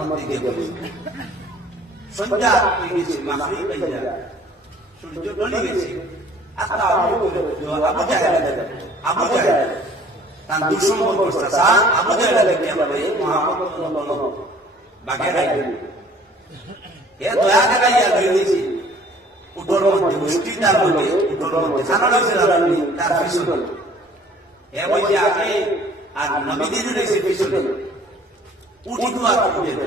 মধ্যে গিয়ে বসে সন্ধ্যা হয়ে গেছে মাসরি পাইয়া সূর্য ডলে গেছে আত্মা আবু আবু জাহেল আবু জাহেল তার দুঃসম্পদ স্যার আবু জাহেল কি বলে মোহাম্মদ সাল্লাল্লাহু বাগে রাখবে এ দয়া দেখাইয়া লই দিয়েছে উঠোর মধ্যে মুষ্টি তার মধ্যে উঠোর মধ্যে জানা রয়েছে রানী তার পিছনে এ বলছে আগে আর নবীদের রয়েছে পিছনে উঠি আর উঠে না।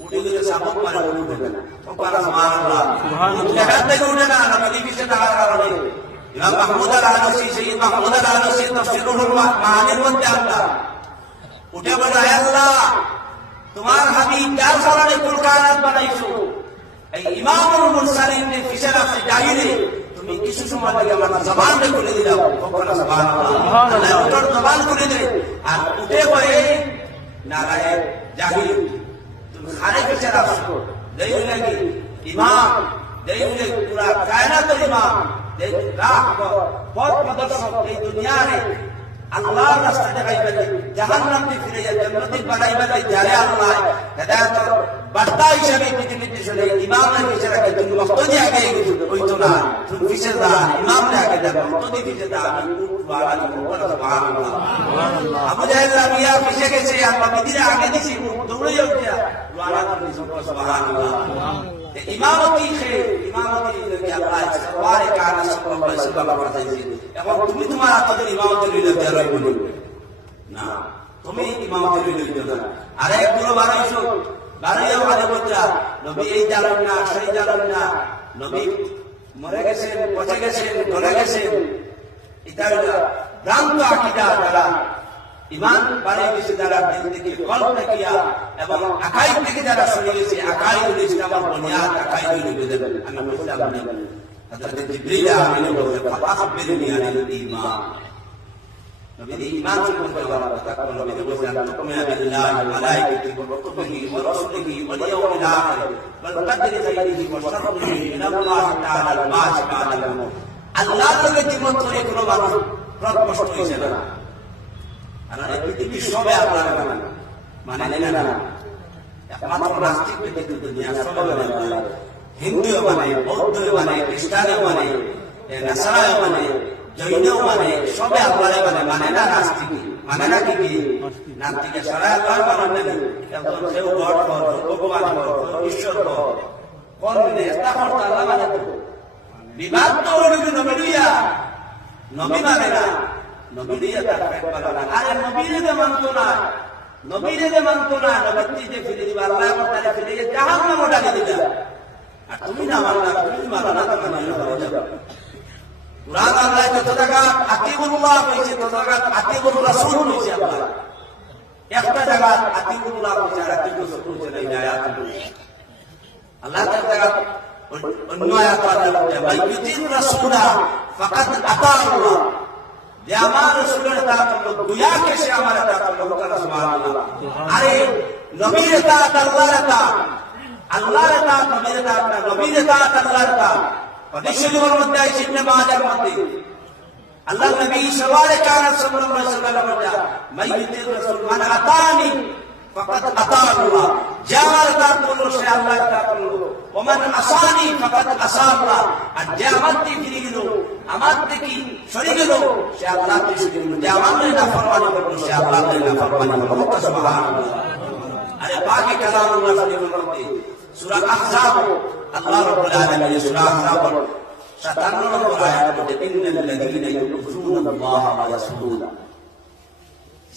উঠে গেলে সাপক মারে উঠবে না। ওপারা সুবহানাল্লাহ। এখান থেকে উঠে না নবী পিছনে থাকার কারণে। ইমাম মাহমুদ আল আনসি সেই মাহমুদ আল আনসি তাফসীরুল মাআনির মধ্যে আল্লাহ উঠে বলে আল্লাহ তোমার হাবিব যার সালানে কুল কায়নাত বানাইছো? এই ইমামুল মুরসালিনের পিছনে আপনি জাহিরে তুমি কিছু সময় লাগে আমার জবান খুলে দিলাম। সুবহানাল্লাহ। আল্লাহ ওটার জবান খুলে দে। আর উঠে বলে নারায়ে জাহির তুমি খারে পিছনে আসো দেই লাগি ইমাম দেই লাগে পুরা কায়নাত ইমাম দেই রাহ পথ প্রদর্শক এই দুনিয়ারে আল্লাহর রাস্তা দেখাইবে জাহান্নাম থেকে ফিরে যায় জান্নাতে বানাইবে যারে আল্লাহ হেদায়েত বার্তা হিসেবে পৃথিবীতে চলে ইমামের পিছনে রাখে তুমি বক্ত দিয়ে আগে ওই তো না, তুমি পিছনে দা ইমাম রে আগে দা বক্ত দিয়ে পিছনে দা আমি উঠবা আমি সুবহানাল্লাহ। আবু জাহেল পিছে গেছে আর মদিনা আগে দিছি দৌড়ে যাও দিয়া করে সুবহানাল্লাহ। ইমামতি খে ইমামতি কি আল্লাহ সবার কারণে সাল্লাল্লাহু আলাইহি ওয়াসাল্লাম বাতাইছে এবং তুমি তোমার আত্মাদের ইমামতি লইলে দেয়ার বলি না। তুমি ইমামতি লইলে না। আরে একগুলো বানাইছো বানাইও আরে বলতা। নবী এই জানেন না, সেই জানেন না। নবী মরে গেছেন, পচে গেছেন, ধরে গেছেন। এটা ভ্রান্ত আকিদা যারা ইমান বানিয়ে গেছে যারা দিন থেকে ফল দেখিয়া এবং আকাই থেকে যারা শুনে গেছে আকাই হল ইসলামের বুনিয়াদ আকাই হল বেদন আমি বললাম হযরত জিবরিল আমিন বলে ফাতাহবিরনি আনিল ঈমান। নবী ঈমান সম্পর্কে মিন আল্লাহি তাআলা মানুষ প্রকষ্ট হইছে না। আর এই পৃথিবীর সবে আপনার না একমাত্র নাস্তিক ব্যতীত দুনিয়া সবে মানে আল্লাহ হিন্দু মানে বৌদ্ধ মানে সবে আল্লাহ মানে মানে না নাস্তিক মানে না কি কি নাস্তিকে সারা মানে ভগবান কর ঈশ্বর কর কোন বিবাদ তো নবীয়া নবী মানে না আরে নবীরে যে মানতো না। নবীরে যে মানতো না। নবী যে ফিরে দিবা আল্লাহ তাআলা ফিরে গিয়ে জাহান্নামে ডালে দিবা। আর তুমি না মানলা, তুমি মানো না, তুমি মানো না। কুরআন আল্লাহ যত জায়গা আতিউল্লাহ কইছে, তত জায়গা আতিউর রাসূল কইছে আল্লাহ। একটা জায়গা অন্য যে আমার রসুলের তাআত করল দুনিয়াকে সে আমার তাআত করল কারণ সুবহানাল্লাহ আরে নবীর তাআত আল্লাহর তাআত আল্লাহর তাআত নবীর তাআত নবীর তাআত আল্লাহর তাআত হাদিস শরীফের মধ্যে আছে ইবনে মাজার মধ্যে আল্লাহ নবী সবার কারণ সাল্লাল্লাহু আলাইহি ওয়াসাল্লাম বলেন মাইয়িতির রাসূল মান আতানি ফাকাদ আতা আল্লাহ যে আমার তাআত করল সে আল্লাহর তাআত করল ওমান আসানি ফাকাদ আসা আল্লাহ আর যে আমার দিয়ে ফিরে গেল আমার থেকে সরে গেল সে আল্লাহ থেকে সরে গেল যে আমার না ফরমানি করল সে আল্লাহ না ফরমানি করল সুবহানাল্লাহ আরে বাকি কালাম আল্লাহ শরীফের মধ্যে সূরা আহজাব আল্লাহ রাব্বুল আলামিন সূরা আহজাব 57 নম্বর আয়াত মধ্যে ইন্নাল্লাযীনা ইউযুনা আল্লাহ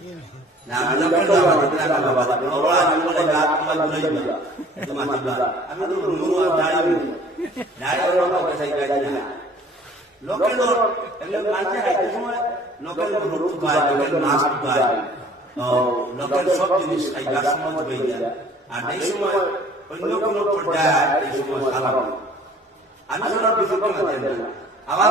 আল্লাহ মাকমান না আমি লোকের দাওয়া দিতে না বাবা ওরা আমি বলে গাত আমার গুলাই দিবা একদম মাতিবা আমি তো নুনু আর দাঁড়ি দাঁড়ি ওরা কাছে গাড়ি না লোকের লোক এগুলো মানতে হাইতে সময় লোকের রুট পায় লোকের মাছ পায় ও লোকের সব জিনিস খাইবার সময় হয়ে যায় আর এই সময় অন্য কোনো পর্যায়ে এই সময় খারাপ আমি শোনার বিপক্ষ মাঝে না আমার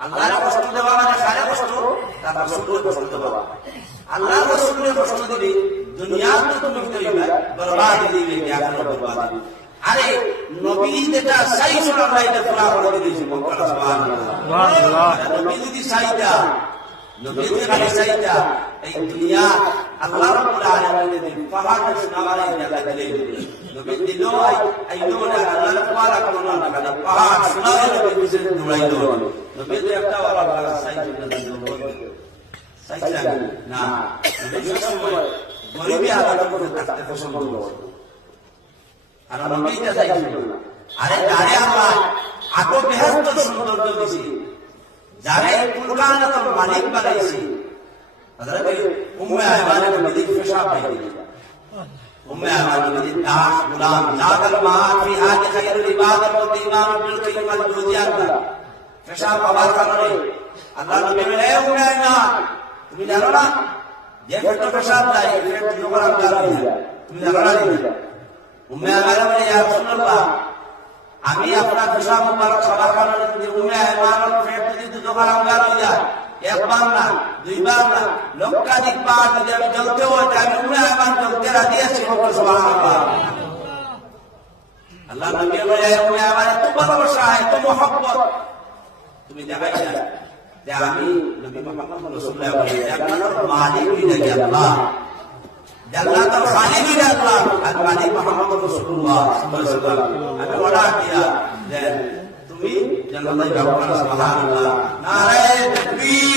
আল্লাহর কষ্ট দেওয়া মানে কারে কষ্ট তার রসুলকে কষ্ট দেওয়া আল্লাহর রসুলকে কষ্ট দিলে দুনিয়া তো তুমি হইবে বরবাদ দিবে কি আখিরাত বরবাদ আরে নবী যেটা শোনা ভাই এটা পুরা করে দিয়েছে মক্কা সুবহানাল্লাহ। নবী যদি সাইটা নবী যদি খালি এই দুনিয়া আল্লাহ রাব্বুল আলামিনের দিন পাহাড় এই জায়গা দিলে নবী দিল আই নো না আল্লাহ পাহাড় কোন না খালি পাহাড় শোনাবে নবী বুঝে দুরাইল নবী তো একটা ওরা বলা সাইটা দিল সাইটা না। নবী সময় গরিবী আলাদা করে থাকতে পছন্দ করতো আর নবীটা চাইছিল। আরে যারে আল্লাহ আতো বেহস্ত সৌন্দর্য দিছি। যারে কুলকানাত মালিক বানাইছি হযরত উম্মে আয়মান নবী পেশাব পাইছে উম্মে আয়মান নবী দাস গোলাম জাগাল মাহাত ফি হাজ খায়রুল ইবাদত ওয়া ইমাম ইবনুল কাইয়িম আল জুজিয়াত পেশাব পাওয়ার কারণে আল্লাহ নবী বলে এ উম্মে আয়মান তুমি জানো না যে পেট পেশাব যায় পেট জোগাড় করে তুমি জানো না উম্মে আয়মান বলে ইয়া রাসূলুল্লাহ আমি আপনার পেশাব মুবারক সবার কারণে যদি উম্মে আয়মানের পেট যদি আঙ্গার হয়ে যায় একবার না দুইবার না লক্ষাধিক বার যদি আমি জ্বলতে হয় আমি উম্মে আয়মান জ্বলতে রাজি আছি আল্লাহ নবী বলে উম্মে আয়মান এত ভালোবাসা, এত মহব্বত। তুমি দেখাই না যে আমি নবী মুহাম্মদ রাসূলুল্লাহ বলে জান্নাতের মালিক হইলে আল্লাহ? জান্নাতের খালিক হইলে আল্লাহ? আর মালিক মুহাম্মদ রাসূলুল্লাহ, সাল্লাল্লাহু আলাইহি ওয়াসাল্লাম। আমি অর্ডার দিয়া যে তুমি জান্নাতে যাও সুবহানাল্লাহ নারে তাকবীর